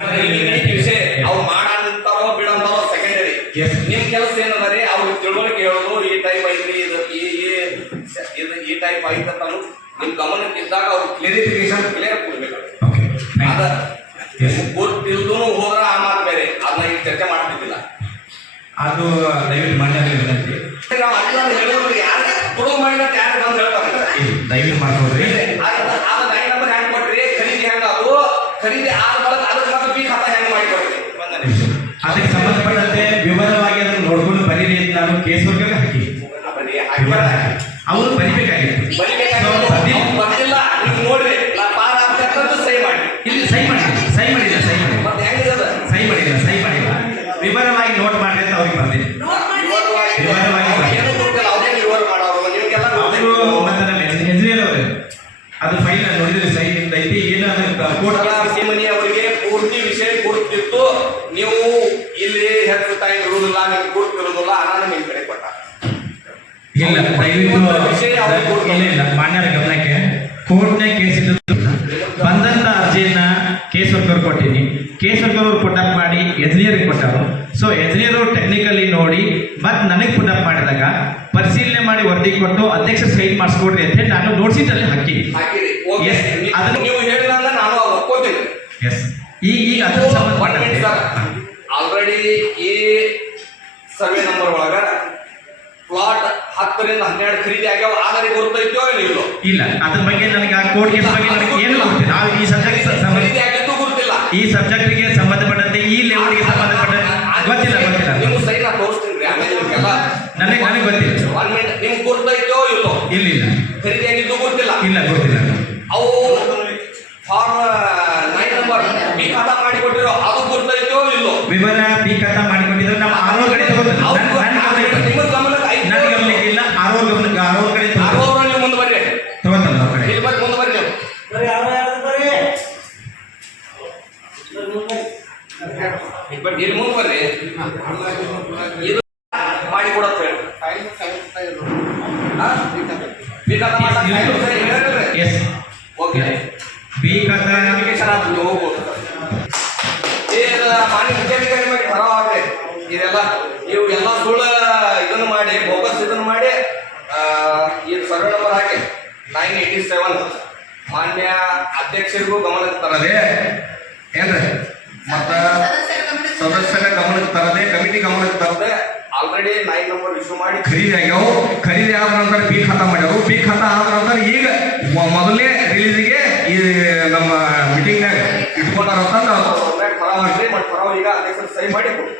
ವಿಷಯ ಅವ್ರು ಮಾಡಾಂತಾರೋ ಬಿಡಂತಾರೋ ಸೆಕೆಂಡರಿ. ನಿಮ್ ಕೆಲಸ ಏನಂದ್ರೆ ಅವ್ರಿಗೆ ತಿಳುವಳಿಕೆ ಹೇಳೋದು ಈ ಟೈಪ್ ಐತ್ರಿ, ಇದು ಈ ಟೈಪ್ ಐತೆ ಅಂತ ನಿಮ್ ಗಮನಕ್ಕೆ ಇದ್ದಾಗ ಅವ್ರು ಕ್ಲಿಯರ್ ಕೊಡ್ಬೇಕು. ಅದ ಗೊತ್ತಿಲ್ದೂ ಹೋದ್ರ ಆ ಮಾತು ಬೇರೆ, ಅದನ್ನ ಈಗ ಚರ್ಚೆ ಮಾಡ್ತಿದ್ದಿಲ್ಲ. ಅದು ದಯವಿಟ್ಟು ಮಾನ್ಯತೆ ನಾವು ಅಲ್ಲ ಹೇಳೋದು ಯಾರು ಕೊಡೋ ಮಾಡಿದ ಯಾರು ಬಂದು ಹೇಳ್ತಾರೆ ದಯವಿಟ್ಟು ಮಾಡ್ಕೊಡ್ರಿ. ಅದ 9 ನಂಬರ್ ಹ್ಯಾಂಗ್ ಕೊಟ್ರಿ, ಖರೀದಿ ಹೆಂಗ ಅದು ಖರೀದಿ ಆದ ಬಳಕ ಅದಕ್ಕೆ ಮತ್ತೆ ಬಿ ಖಾತಾ ಹೆಂಗ್ ಮಾಡಿ ಕೊಡ್ರಿ. ಅದಕ್ಕೆ ಸಂಬಂಧಪಟ್ಟಂತೆ ವಿವರವಾಗಿ ಅದನ್ನು ನೋಡ್ಕೊಂಡು ಬರೀರಿ ಅಂತ ನಾನು ಕೇಸ್ ವರ್ಗ ಹಾಕಿ ಅವರು ಬರಿಬೇಕಾಗಿತ್ತು. ಬರ್ತಿಲ್ಲ ನೀವು ನೋಡ್ರಿ, ಪಾರ ಅಂತ ಸಹಿ ಮಾಡಿ. ಇಲ್ಲಿ ಸಹಿ ಮಾಡಿಲ್ಲ ಮತ್ತೆ ಹೆಂಗಿದ ಸಹಿ ಮಾಡಿಲ್ಲ ವಿವರವಾಗಿ ನೋಟ್ ಮಾಡ್ರಿ ಅಂತ ಅವ್ರಿಗೆ ಬರ್ತೀನಿ. ಅದು ಫೈಲ್ ನೋಡಿದ್ರೆ ಸಹಿ ಐತಿ. ಮನಿ ಅವರಿಗೆ ಪೂರ್ತಿ ವಿಷಯ ಗುರುತಿತ್ತು. ನೀವು ಇಲ್ಲಿ ಹೆಚ್ಚು ಟೈಮ್ ಇರುವುದಿಲ್ಲ, ನಿಮ್ಗೆ ಗುರುತಿರುವುದಿಲ್ಲ, ಹಣ ನಿಮ್ ಕಡೆ ಕೊಟ್ಟ. ಇಲ್ಲ ದಯವಿಟ್ಟು ಇಲ್ಲ ಮಾನ್ಯರ ಗಮನಕ್ಕೆ ಕೋರ್ಟ್ನ ಕೇಸ್ ಬಂದಂತ ಅರ್ಜಿಯನ್ನ ಕೇಸ್ ವರ್ಕರ್ ಕೊಟ್ಟಿನಿ. ಕೇಸ್ ವರ್ಕರ್ ಅವ್ರು ಪುಟಪ್ ಮಾಡಿ ಎಜ್ನಿಯರ್ಗೆ ಕೊಟ್ಟರು. ಸೊ ಎಜ್ನಿಯರ್ ಟೆಕ್ನಿಕಲಿ ನೋಡಿ ಮತ್ತೆ ನನಗೆ ಪುಟಪ್ ಮಾಡಿದಾಗ ಪರಿಶೀಲನೆ ಮಾಡಿ ವರದಿ ಕೊಟ್ಟು ಅಧ್ಯಕ್ಷ ಸೈನ್ ಮಾಡಿಸ್ಕೊಡ್ರಿ ಅಂತ ಹೇಳಿ ನಾನು ನೋಟ್ಸಿಟ್ಟಲ್ಲಿ ಹಾಕಿನಿ. ಅದನ್ನು ನೀವು ಹೇಳಿದಾಗ ನಾನು ಒಪ್ಕೋತೀನಿ. ಎಸ್ ಈಗ ಅದ್ರ ಸಂಬಂಧಪಟ್ಟ ಆಲ್ರೆಡಿ ಈ ಸರ್ವೆ ನಂಬರ್ ಒಳಗ ಪ್ಲಾಟ್ 10 ರಿಂದ 12 ಖರೀದಿ ಆಗ್ಯಾವ. ಆದರೆ ಗೊತ್ತೈತೋ ಇಲ್ಲೋ ಇಲ್ಲ, ಅದ್ರ ಬಗ್ಗೆ ನನಗೆ ಆ ಕೋರ್ಟ್ ಕೇಸ್ ಬಗ್ಗೆ ನನಗೆ ಏನು ಗೊತ್ತಿಲ್ಲ. ನಾವು ಈ ಸಬ್ಜೆಕ್ಟ್ ಖರೀದಿ ಆಗಿದ್ದು ಗೊತ್ತಿಲ್ಲ. ಈ ಸಬ್ಜೆಕ್ಟ್ಗೆ ಸಂಬಂಧಪಟ್ಟಂತೆ ಈ ಲೆವೆಲ್ಗೆ ಸಂಬಂಧಪಟ್ಟಂತೆ ಗೊತ್ತಿಲ್ಲ. ನೀವು ಸೈನ್ ತೋರಿಸ್ತೀನಿ ಆಮೇಲೆ ನಿಮ್ಗೆಲ್ಲ. ನನಗೆ ಗೊತ್ತಿಲ್ಲ. 1 ಮಿನಿಟ್, ನಿಮ್ಗೆ ಗೊತ್ತೈತೋ ಇಲ್ಲೋ? ಇಲ್ಲ ಖರೀದಿ ಆಗಿದ್ದು ಗೊತ್ತಿಲ್ಲ. ಗೊತ್ತಿಲ್ಲ. ಅವು ಫಾರ್ಮ್ 9 ನಂಬರ್ ಬಿ ಖಾತಾ ಮಾಡಿಕೊಟ್ಟಿರೋ ಅದು ಗೊತ್ತೈತೋ ಇಲ್ಲೋ? ವಿವರ ಬಿ ಖಾತಾ ಮಾಡಿಕೊಂಡಿದ್ರು ನಮ್ಮ ಆರೋಗ್ಯ ಕಡೆ ನಿಮ್ಮ ಗಮನಕ್ಕೆ ಐದು ನನಗೆ ಗಮನಕ್ಕೆ ಇಲ್ಲ. ಆರೋಗ್ಯ ಕಡೆ ನೀವು ಮುಂದೆ ಬರ್ರಿ, ತಗೋತಲ್ಲ ಕಡೆ ಇಲ್ಲಿ ಬರ್ರಿ, ಮುಂದೆ ಬರ್ರಿ. ನೀವು ಇಲ್ಲಿ ಮುಂದೆ ಬರ್ರಿ. ಇದು ಮಾಡಿ ಕೊಡತ್ತ ಹೇಳಿ ಬಿ ಖಾತಾ ಮಾಡಿ. ಎಸ್ ಓಕೆ, ಬಿ ಖಾತಾ ಅಪ್ಲಿಕೇಶನ್ ಆಗ್ತದೆ, ಹೋಗ್ಬೋದು. ಮಾನ್ಯ ಮುಖ್ಯಾಧಿಕಾರಿ ಬಗ್ಗೆ ಪರವ ಆಗ್ರಿ. ಇದೆಲ್ಲ ಇವು ಎಲ್ಲ ಸುಳ್ಳು ಇದನ್ನು ಮಾಡಿ ಬೋಗಸ್ ಇದನ್ನು ಮಾಡಿ ಈ ಸರ್ವೆ ನಂಬರ್ ಹಾಕಿ 987 ಮಾನ್ಯ ಅಧ್ಯಕ್ಷರಿಗೂ ಗಮನಕ್ಕೆ ತರದೆ ಏನ್ರಿ, ಮತ್ತ ಸದಸ್ಯರ ಗಮನಕ್ಕೆ ತರದೆ, ಕಮಿಟಿ ಗಮನಕ್ಕೆ ತರದೆ ಆಲ್ರೆಡಿ 9 ನಂಬರ್ ಇಶ್ಯೂ ಮಾಡಿ ಖರೀದಿ ಆಗ್ಯಾವು. ಖರೀದಿ ಆದ ನಂತರ ಬಿ ಖಾತಾ ಮಾಡ್ಯಾವು. ಬಿ ಖಾತಾ ಆದ ನಂತರ ಈಗ ಮೊದಲೇ ರಿಲೀಸಿಗೆ ಈ ನಮ್ಮ ಮೀಟಿಂಗ್ನಾಗ ಇಟ್ಕೊಂಡಾರ ಅಂತ ಪರವಾಗಿ ಮತ್ತು ಪರವಾಗಿ ಈಗ ಅಧ್ಯಕ್ಷರು ಸಹಿ ಮಾಡಿ ಕೊಡಿ.